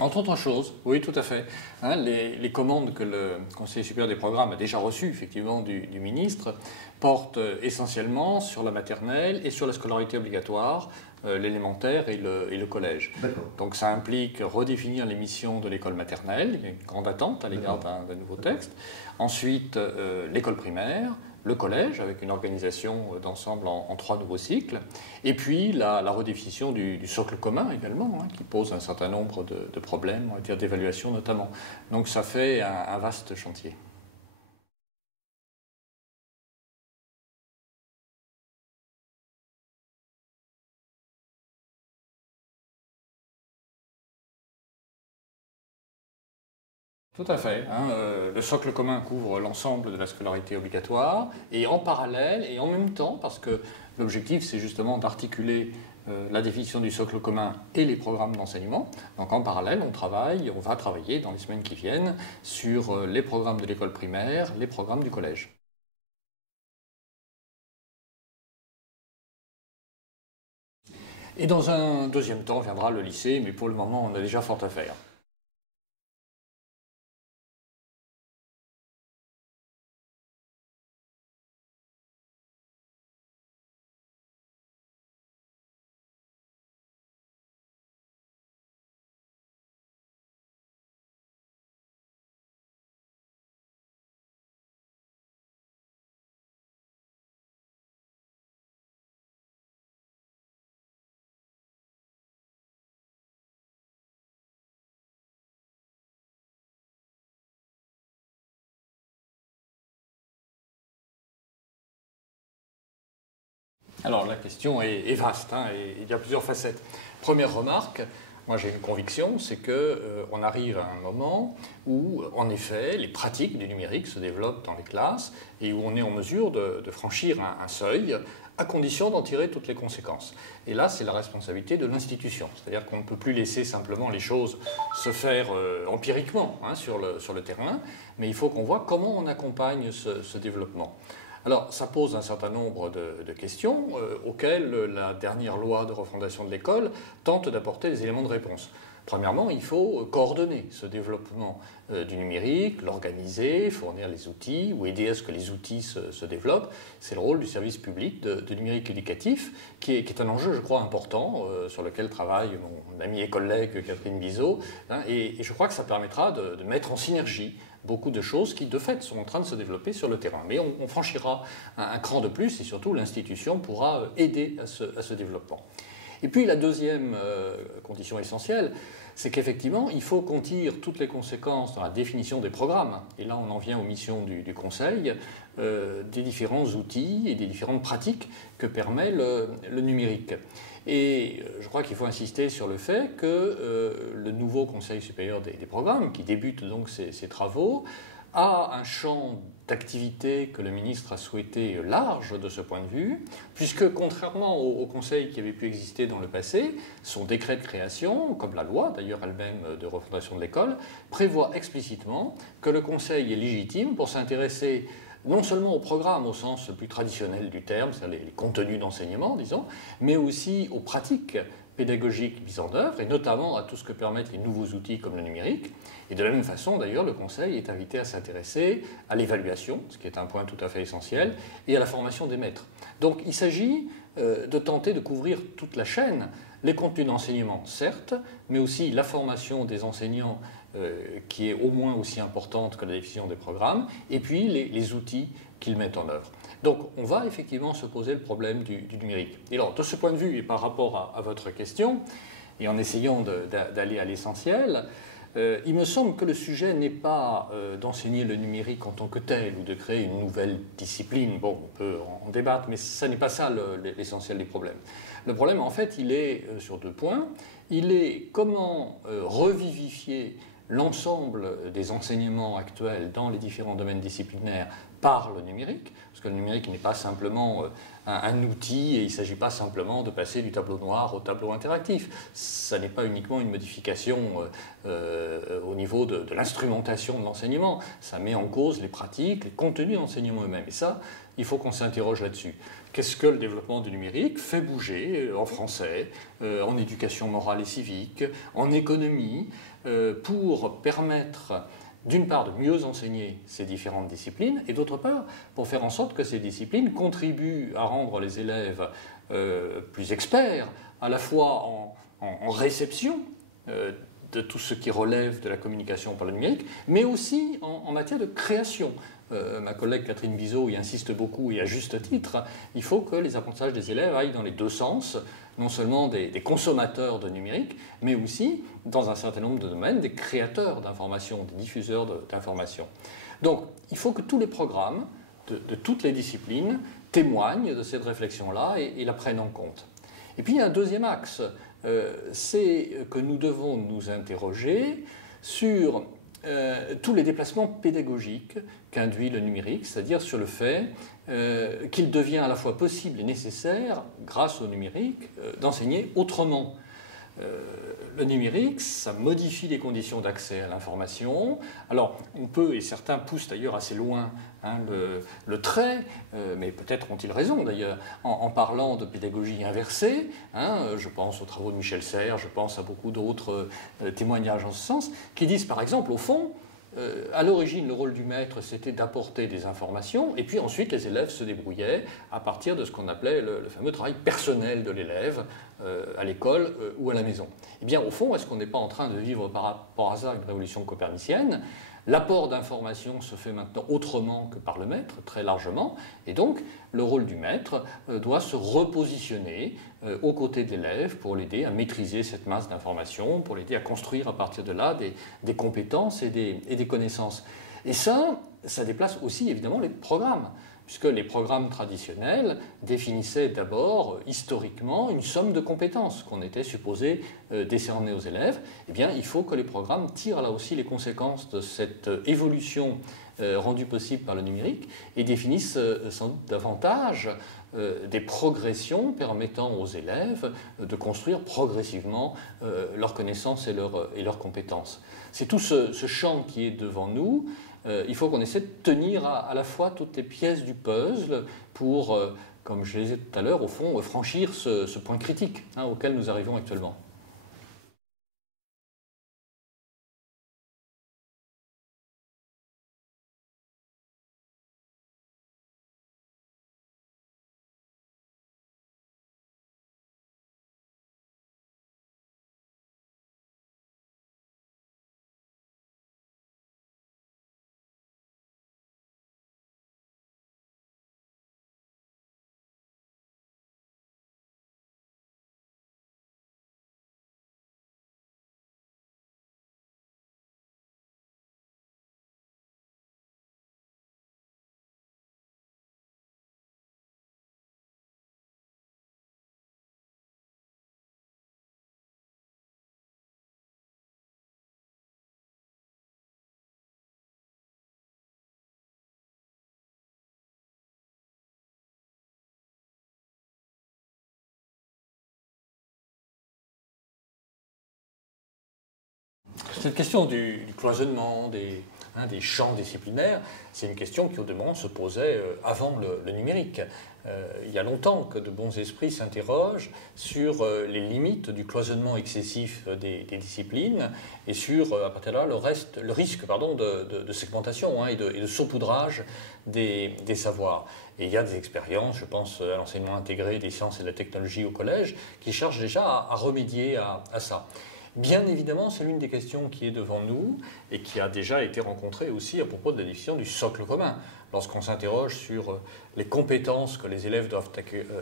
Entre autres choses, oui, tout à fait. Hein, les commandes que le Conseil supérieur des programmes a déjà reçues, effectivement, du ministre, portent essentiellement sur la maternelle et sur la scolarité obligatoire, l'élémentaire et le collège. Donc ça implique redéfinir les missions de l'école maternelle, il y a une grande attente à l'égard d'un nouveau texte. Ensuite, l'école primaire, le collège, avec une organisation d'ensemble en 3 nouveaux cycles, et puis la redéfinition du socle commun également, hein, qui pose un certain nombre de problèmes, on va dire d'évaluation notamment. Donc ça fait un vaste chantier. Tout à fait. Hein, le socle commun couvre l'ensemble de la scolarité obligatoire et en parallèle et en même temps, parce que l'objectif c'est justement d'articuler la définition du socle commun et les programmes d'enseignement. Donc en parallèle, on va travailler dans les semaines qui viennent sur les programmes de l'école primaire, les programmes du collège. Et dans un deuxième temps viendra le lycée, mais pour le moment on a déjà fort à faire. Alors la question est vaste, hein, et il y a plusieurs facettes. Première remarque, moi j'ai une conviction, c'est qu'on arrive à un moment où, en effet, les pratiques du numérique se développent dans les classes et où on est en mesure de franchir un seuil, à condition d'en tirer toutes les conséquences. Et là, c'est la responsabilité de l'institution. C'est-à-dire qu'on ne peut plus laisser simplement les choses se faire empiriquement, hein, sur le terrain, mais il faut qu'on voit comment on accompagne ce développement. Alors, ça pose un certain nombre de questions auxquelles la dernière loi de refondation de l'école tente d'apporter des éléments de réponse. Premièrement, il faut coordonner ce développement du numérique, l'organiser, fournir les outils ou aider à ce que les outils se développent. C'est le rôle du service public de numérique éducatif qui est un enjeu, je crois, important sur lequel travaille mon ami et collègue Catherine Bizot. Hein, et je crois que ça permettra de mettre en synergie beaucoup de choses qui, de fait, sont en train de se développer sur le terrain. Mais on franchira un cran de plus et surtout l'institution pourra aider à ce développement. Et puis la deuxième condition essentielle, c'est qu'effectivement, il faut qu'on tire toutes les conséquences dans la définition des programmes. Et là, on en vient aux missions du Conseil, des différents outils et des différentes pratiques que permet le numérique. Et je crois qu'il faut insister sur le fait que le nouveau Conseil supérieur des programmes, qui débute donc ses travaux, a un champ d'activité que le ministre a souhaité large de ce point de vue, puisque contrairement au Conseil qui avait pu exister dans le passé, son décret de création, comme la loi d'ailleurs elle-même de refondation de l'école, prévoit explicitement que le Conseil est légitime pour s'intéresser non seulement au programme au sens le plus traditionnel du terme, c'est-à-dire les contenus d'enseignement, disons, mais aussi aux pratiques pédagogiques mises en œuvre, et notamment à tout ce que permettent les nouveaux outils comme le numérique. Et de la même façon, d'ailleurs, le Conseil est invité à s'intéresser à l'évaluation, ce qui est un point tout à fait essentiel, et à la formation des maîtres. Donc il s'agit de tenter de couvrir toute la chaîne, les contenus d'enseignement, certes, mais aussi la formation des enseignants, qui est au moins aussi importante que la définition des programmes, et puis les outils qu'ils mettent en œuvre. Donc on va effectivement se poser le problème du numérique. Et alors, de ce point de vue, et par rapport à votre question, et en essayant d'aller à l'essentiel, il me semble que le sujet n'est pas d'enseigner le numérique en tant que tel ou de créer une nouvelle discipline. Bon, on peut en débattre, mais ce n'est pas ça l'essentiel des problèmes. Le problème, en fait, il est sur 2 points. Il est comment revivifier l'ensemble des enseignements actuels dans les différents domaines disciplinaires par le numérique, parce que le numérique n'est pas simplement un outil et il ne s'agit pas simplement de passer du tableau noir au tableau interactif. Ça n'est pas uniquement une modification au niveau de l'instrumentation de l'enseignement, ça met en cause les pratiques, les contenus d'enseignement eux-mêmes. Et ça, il faut qu'on s'interroge là-dessus. qu'est-ce que le développement du numérique fait bouger en français, en éducation morale et civique, en économie, pour permettre d'une part de mieux enseigner ces différentes disciplines et d'autre part pour faire en sorte que ces disciplines contribuent à rendre les élèves plus experts, à la fois en réception de tout ce qui relève de la communication par le numérique, mais aussi en matière de création. Ma collègue Catherine Bizot y insiste beaucoup et à juste titre, il faut que les apprentissages des élèves aillent dans les deux sens, non seulement des consommateurs de numérique, mais aussi, dans un certain nombre de domaines, des créateurs d'informations, des diffuseurs d'informations. Donc, il faut que tous les programmes de toutes les disciplines témoignent de cette réflexion-là et la prennent en compte. Et puis, il y a un deuxième axe, c'est que nous devons nous interroger sur tous les déplacements pédagogiques qu'induit le numérique, c'est-à-dire sur le fait qu'il devient à la fois possible et nécessaire, grâce au numérique, d'enseigner autrement. Le numérique, ça modifie les conditions d'accès à l'information. Alors, on peut, et certains poussent d'ailleurs assez loin le trait, mais peut-être ont-ils raison d'ailleurs, en parlant de pédagogie inversée. Je pense aux travaux de Michel Serres, je pense à beaucoup d'autres témoignages en ce sens, qui disent par exemple, au fond, à l'origine, le rôle du maître, c'était d'apporter des informations, et puis ensuite, les élèves se débrouillaient à partir de ce qu'on appelait le fameux travail personnel de l'élève, à l'école ou à la maison. Eh bien, au fond, est-ce qu'on n'est pas en train de vivre par hasard une révolution copernicienne ? L'apport d'informations se fait maintenant autrement que par le maître, très largement, et donc le rôle du maître doit se repositionner aux côtés de l'élève pour l'aider à maîtriser cette masse d'informations, pour l'aider à construire à partir de là des compétences et des connaissances. Et ça déplace aussi évidemment les programmes, puisque les programmes traditionnels définissaient d'abord, historiquement, une somme de compétences qu'on était supposé décerner aux élèves. Eh bien, il faut que les programmes tirent là aussi les conséquences de cette évolution rendue possible par le numérique et définissent sans doute davantage des progressions permettant aux élèves de construire progressivement leurs connaissances et leurs compétences. C'est tout ce champ qui est devant nous. Il faut qu'on essaie de tenir à la fois toutes les pièces du puzzle pour, comme je le disais tout à l'heure, au fond, franchir ce point critique auquel nous arrivons actuellement. Cette question du cloisonnement des champs disciplinaires, c'est une question qui au demeurant se posait avant le numérique. Il y a longtemps que de bons esprits s'interrogent sur les limites du cloisonnement excessif des disciplines et sur, à partir de là, le risque de segmentation et de saupoudrage des savoirs. Et il y a des expériences, je pense à l'enseignement intégré des sciences et de la technologie au collège, qui cherchent déjà à remédier à ça. Bien évidemment, c'est l'une des questions qui est devant nous et qui a déjà été rencontrée aussi à propos de la définition du socle commun. Lorsqu'on s'interroge sur les compétences que les élèves doivent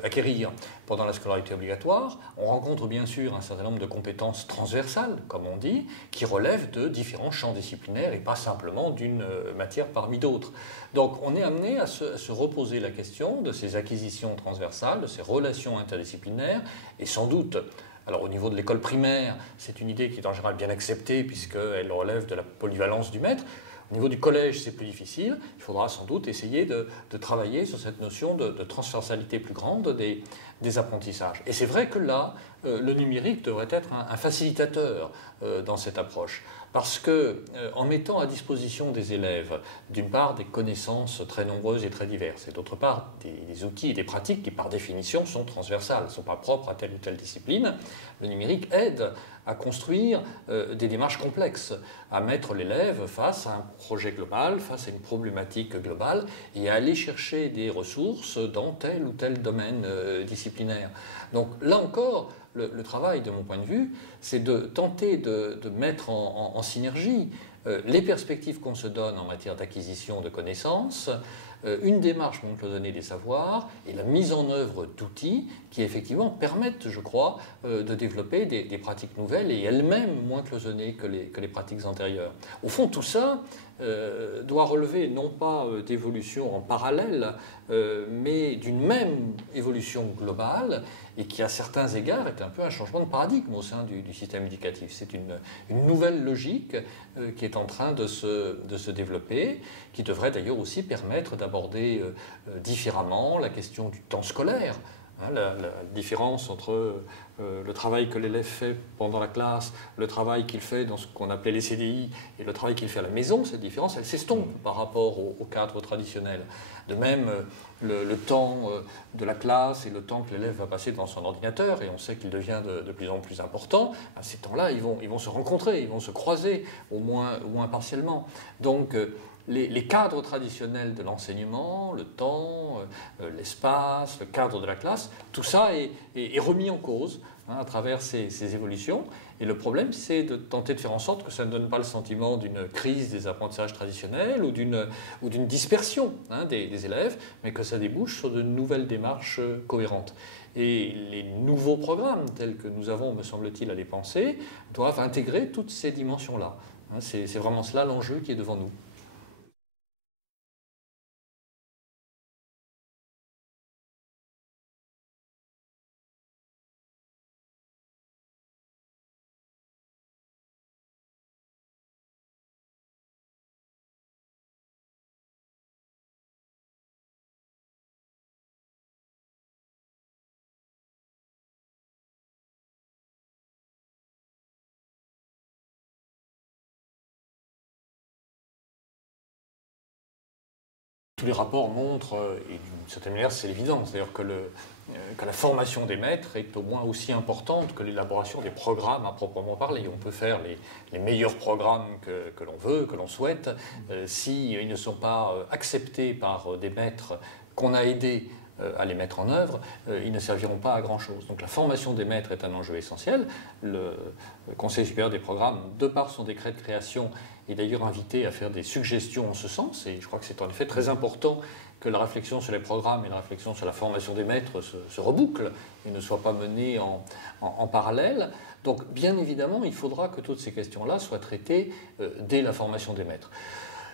acquérir pendant la scolarité obligatoire, on rencontre bien sûr un certain nombre de compétences transversales, comme on dit, qui relèvent de différents champs disciplinaires et pas simplement d'une matière parmi d'autres. Donc on est amené à se reposer la question de ces acquisitions transversales, de ces relations interdisciplinaires, et sans doute... Alors au niveau de l'école primaire, c'est une idée qui est en général bien acceptée puisqu'elle relève de la polyvalence du maître. Au niveau du collège, c'est plus difficile. Il faudra sans doute essayer de travailler sur cette notion de transversalité plus grande des apprentissages. Et c'est vrai que là, le numérique devrait être un facilitateur dans cette approche. Parce que, en mettant à disposition des élèves, d'une part, des connaissances très nombreuses et très diverses, et d'autre part, des outils et des pratiques qui, par définition, sont transversales, ne sont pas propres à telle ou telle discipline, le numérique aide à construire des démarches complexes, à mettre l'élève face à un projet global, face à une problématique globale, et à aller chercher des ressources dans tel ou tel domaine disciplinaire. Donc là encore, le travail, de mon point de vue, c'est de tenter de mettre en synergie les perspectives qu'on se donne en matière d'acquisition de connaissances, une démarche moins cloisonnée des savoirs et la mise en œuvre d'outils qui effectivement permettent, je crois, de développer des pratiques nouvelles et elles-mêmes moins cloisonnées que les pratiques antérieures. Au fond, tout ça doit relever non pas d'évolution en parallèle, mais d'une même évolution globale et qui, à certains égards, est un peu un changement de paradigme au sein du système éducatif. C'est une nouvelle logique qui est en train de se développer, qui devrait d'ailleurs aussi permettre d'aborder différemment la question du temps scolaire. Hein, la différence entre le travail que l'élève fait pendant la classe, le travail qu'il fait dans ce qu'on appelait les CDI et le travail qu'il fait à la maison, cette différence, elle s'estompe par rapport au cadre traditionnel. De même, le temps de la classe et le temps que l'élève va passer devant son ordinateur, et on sait qu'il devient de plus en plus important, à ces temps-là, ils vont se rencontrer, ils vont se croiser, au moins partiellement. Donc, les cadres traditionnels de l'enseignement, le temps, l'espace, le cadre de la classe, tout ça est remis en cause à travers ces évolutions. Et le problème, c'est de tenter de faire en sorte que ça ne donne pas le sentiment d'une crise des apprentissages traditionnels ou d'une dispersion des élèves, mais que ça débouche sur de nouvelles démarches cohérentes. Et les nouveaux programmes, tels que nous avons, me semble-t-il, à les penser, doivent intégrer toutes ces dimensions-là. C'est vraiment cela l'enjeu qui est devant nous. Tous les rapports montrent, et d'une certaine manière c'est l'évidence, d'ailleurs que la formation des maîtres est au moins aussi importante que l'élaboration des programmes à proprement parler. On peut faire les meilleurs programmes que l'on veut, que l'on souhaite, s'ils ne sont pas acceptés par des maîtres qu'on a aidés à les mettre en œuvre, ils ne serviront pas à grand-chose. Donc la formation des maîtres est un enjeu essentiel. Le Conseil supérieur des programmes, de par son décret de création, est d'ailleurs invité à faire des suggestions en ce sens, et je crois que c'est en effet très important que la réflexion sur les programmes et la réflexion sur la formation des maîtres se rebouclent et ne soient pas menées en parallèle. Donc bien évidemment, il faudra que toutes ces questions-là soient traitées dès la formation des maîtres.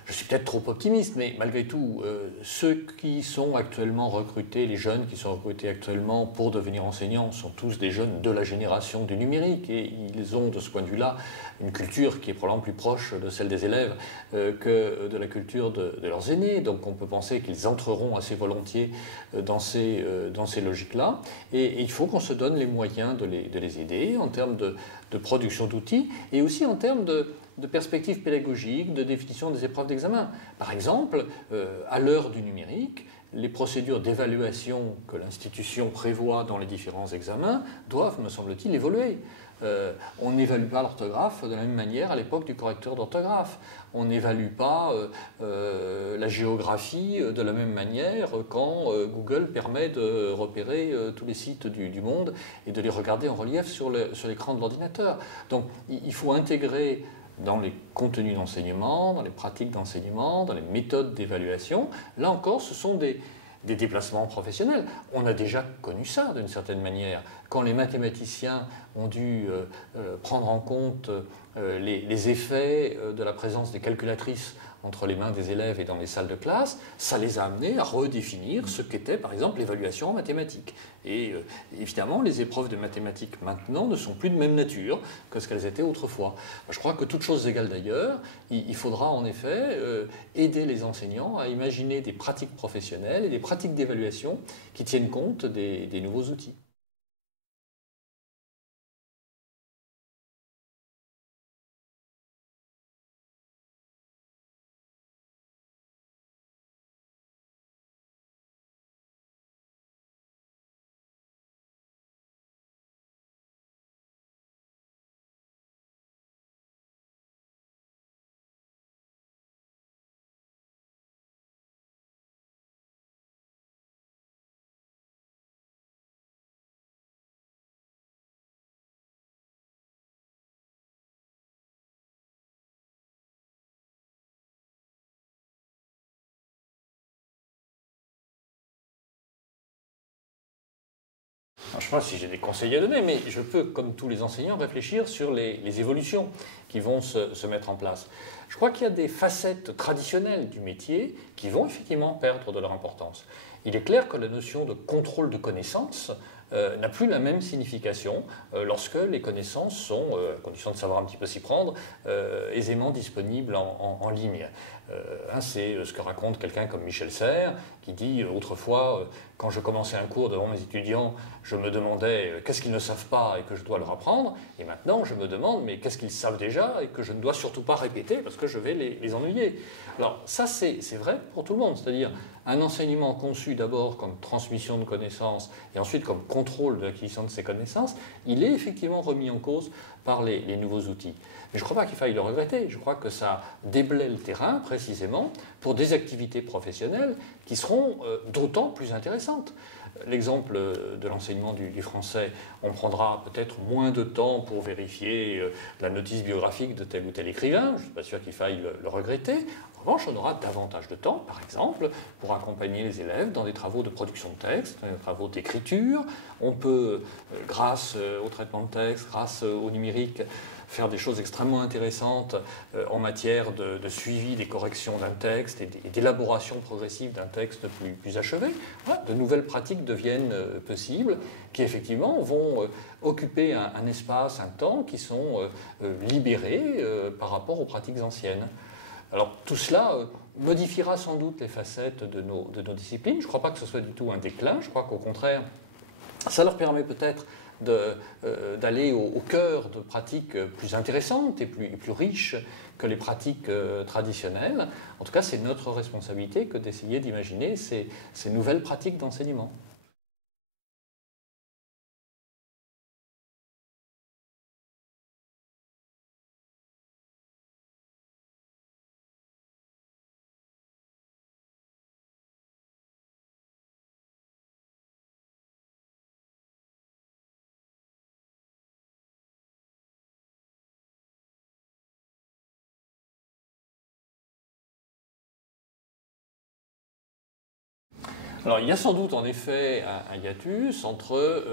Je suis peut-être trop optimiste, mais malgré tout, ceux qui sont actuellement recrutés, les jeunes qui sont recrutés actuellement pour devenir enseignants, sont tous des jeunes de la génération du numérique et ils ont de ce point de vue-là une culture qui est probablement plus proche de celle des élèves que de la culture de leurs aînés. Donc on peut penser qu'ils entreront assez volontiers dans ces logiques-là. Et il faut qu'on se donne les moyens de les aider en termes de production d'outils et aussi en termes de perspectives pédagogiques, de définition des épreuves d'examen. Par exemple, à l'heure du numérique, les procédures d'évaluation que l'institution prévoit dans les différents examens doivent, me semble-t-il, évoluer. On n'évalue pas l'orthographe de la même manière à l'époque du correcteur d'orthographe. On n'évalue pas la géographie de la même manière quand Google permet de repérer tous les sites du monde et de les regarder en relief sur l'écran de l'ordinateur. Donc il faut intégrer dans les contenus d'enseignement, dans les pratiques d'enseignement, dans les méthodes d'évaluation. Là encore, ce sont des déplacements professionnels. On a déjà connu ça d'une certaine manière. Quand les mathématiciens ont dû prendre en compte les effets de la présence des calculatrices entre les mains des élèves et dans les salles de classe, ça les a amenés à redéfinir ce qu'était par exemple l'évaluation en mathématiques. Et évidemment, les épreuves de mathématiques maintenant ne sont plus de même nature que ce qu'elles étaient autrefois. Je crois que toutes choses égales d'ailleurs, il faudra en effet aider les enseignants à imaginer des pratiques professionnelles et des pratiques d'évaluation qui tiennent compte des nouveaux outils. sais pas si j'ai des conseils à donner, mais je peux, comme tous les enseignants, réfléchir sur les évolutions qui vont se mettre en place. Je crois qu'il y a des facettes traditionnelles du métier qui vont effectivement perdre de leur importance. Il est clair que la notion de contrôle de connaissances n'a plus la même signification lorsque les connaissances sont, à condition de savoir un petit peu s'y prendre, aisément disponibles en ligne. C'est ce que raconte quelqu'un comme Michel Serres, qui dit autrefois, quand je commençais un cours devant mes étudiants, je me demandais qu'est-ce qu'ils ne savent pas et que je dois leur apprendre, et maintenant je me demande mais qu'est-ce qu'ils savent déjà et que je ne dois surtout pas répéter parce que je vais les ennuyer. Alors ça c'est vrai pour tout le monde, c'est-à-dire un enseignement conçu d'abord comme transmission de connaissances et ensuite comme contrôle de l'acquisition de ces connaissances, il est effectivement remis en cause par les nouveaux outils. Mais je ne crois pas qu'il faille le regretter, je crois que ça déblaye le terrain précisément pour des activités professionnelles qui seront d'autant plus intéressantes. L'exemple de l'enseignement du français, on prendra peut-être moins de temps pour vérifier la notice biographique de tel ou tel écrivain, je ne suis pas sûr qu'il faille le regretter. En revanche, on aura davantage de temps, par exemple, pour accompagner les élèves dans des travaux de production de texte, dans des travaux d'écriture. On peut, grâce au traitement de texte, grâce au numérique, faire des choses extrêmement intéressantes en matière de suivi des corrections d'un texte et d'élaboration progressive d'un texte plus achevé. Voilà, de nouvelles pratiques deviennent possibles qui effectivement vont occuper un espace, un temps qui sont libérés par rapport aux pratiques anciennes. Alors tout cela modifiera sans doute les facettes de nos disciplines. Je ne crois pas que ce soit du tout un déclin, je crois qu'au contraire, ça leur permet peut-être d'aller au cœur de pratiques plus intéressantes et plus riches que les pratiques traditionnelles. En tout cas, c'est notre responsabilité que d'essayer d'imaginer ces nouvelles pratiques d'enseignement. Alors, il y a sans doute en effet un hiatus entre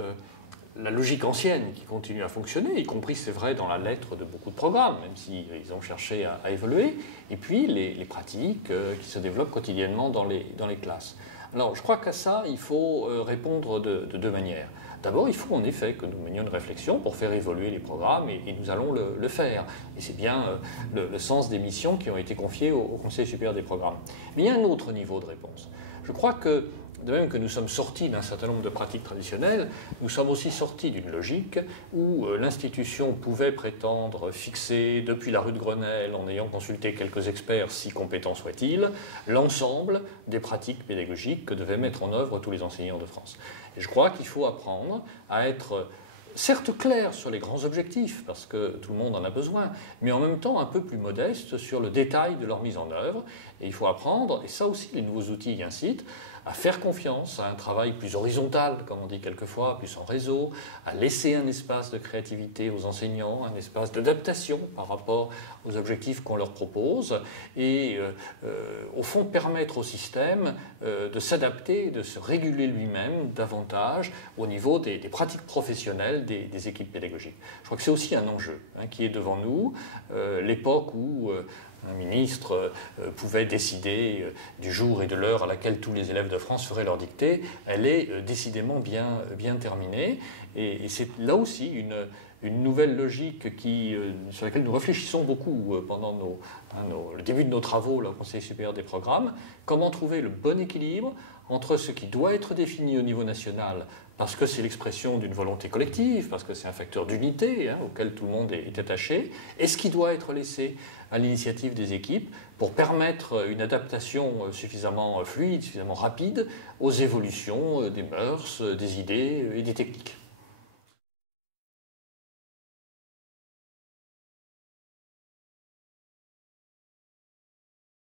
la logique ancienne qui continue à fonctionner, y compris c'est vrai dans la lettre de beaucoup de programmes, même s'ils ont cherché à évoluer, et puis les pratiques qui se développent quotidiennement dans les classes. Alors, je crois qu'à ça, il faut répondre de deux manières. D'abord, il faut en effet que nous menions une réflexion pour faire évoluer les programmes et nous allons le faire. Et c'est bien le sens des missions qui ont été confiées au Conseil supérieur des programmes. Mais il y a un autre niveau de réponse. Je crois que, de même que nous sommes sortis d'un certain nombre de pratiques traditionnelles, nous sommes aussi sortis d'une logique où l'institution pouvait prétendre fixer, depuis la rue de Grenelle, en ayant consulté quelques experts, si compétents soient-ils, l'ensemble des pratiques pédagogiques que devaient mettre en œuvre tous les enseignants de France. Et je crois qu'il faut apprendre à être certes clair sur les grands objectifs, parce que tout le monde en a besoin, mais en même temps un peu plus modeste sur le détail de leur mise en œuvre. Et il faut apprendre, et ça aussi les nouveaux outils y incitent, à faire confiance à un travail plus horizontal, comme on dit quelquefois, plus en réseau, à laisser un espace de créativité aux enseignants, un espace d'adaptation par rapport aux objectifs qu'on leur propose, et au fond permettre au système de s'adapter, de se réguler lui-même davantage au niveau des pratiques professionnelles des équipes pédagogiques. Je crois que c'est aussi un enjeu qui est devant nous, l'époque où un ministre pouvait décider du jour et de l'heure à laquelle tous les élèves de France feraient leur dictée, elle est décidément bien terminée. Et c'est là aussi une nouvelle logique sur laquelle nous réfléchissons beaucoup pendant le début de nos travaux là, au Conseil supérieur des programmes. Comment trouver le bon équilibre entre ce qui doit être défini au niveau national, parce que c'est l'expression d'une volonté collective, parce que c'est un facteur d'unité auquel tout le monde est attaché, et ce qui doit être laissé à l'initiative des équipes pour permettre une adaptation suffisamment fluide, suffisamment rapide aux évolutions des mœurs, des idées et des techniques.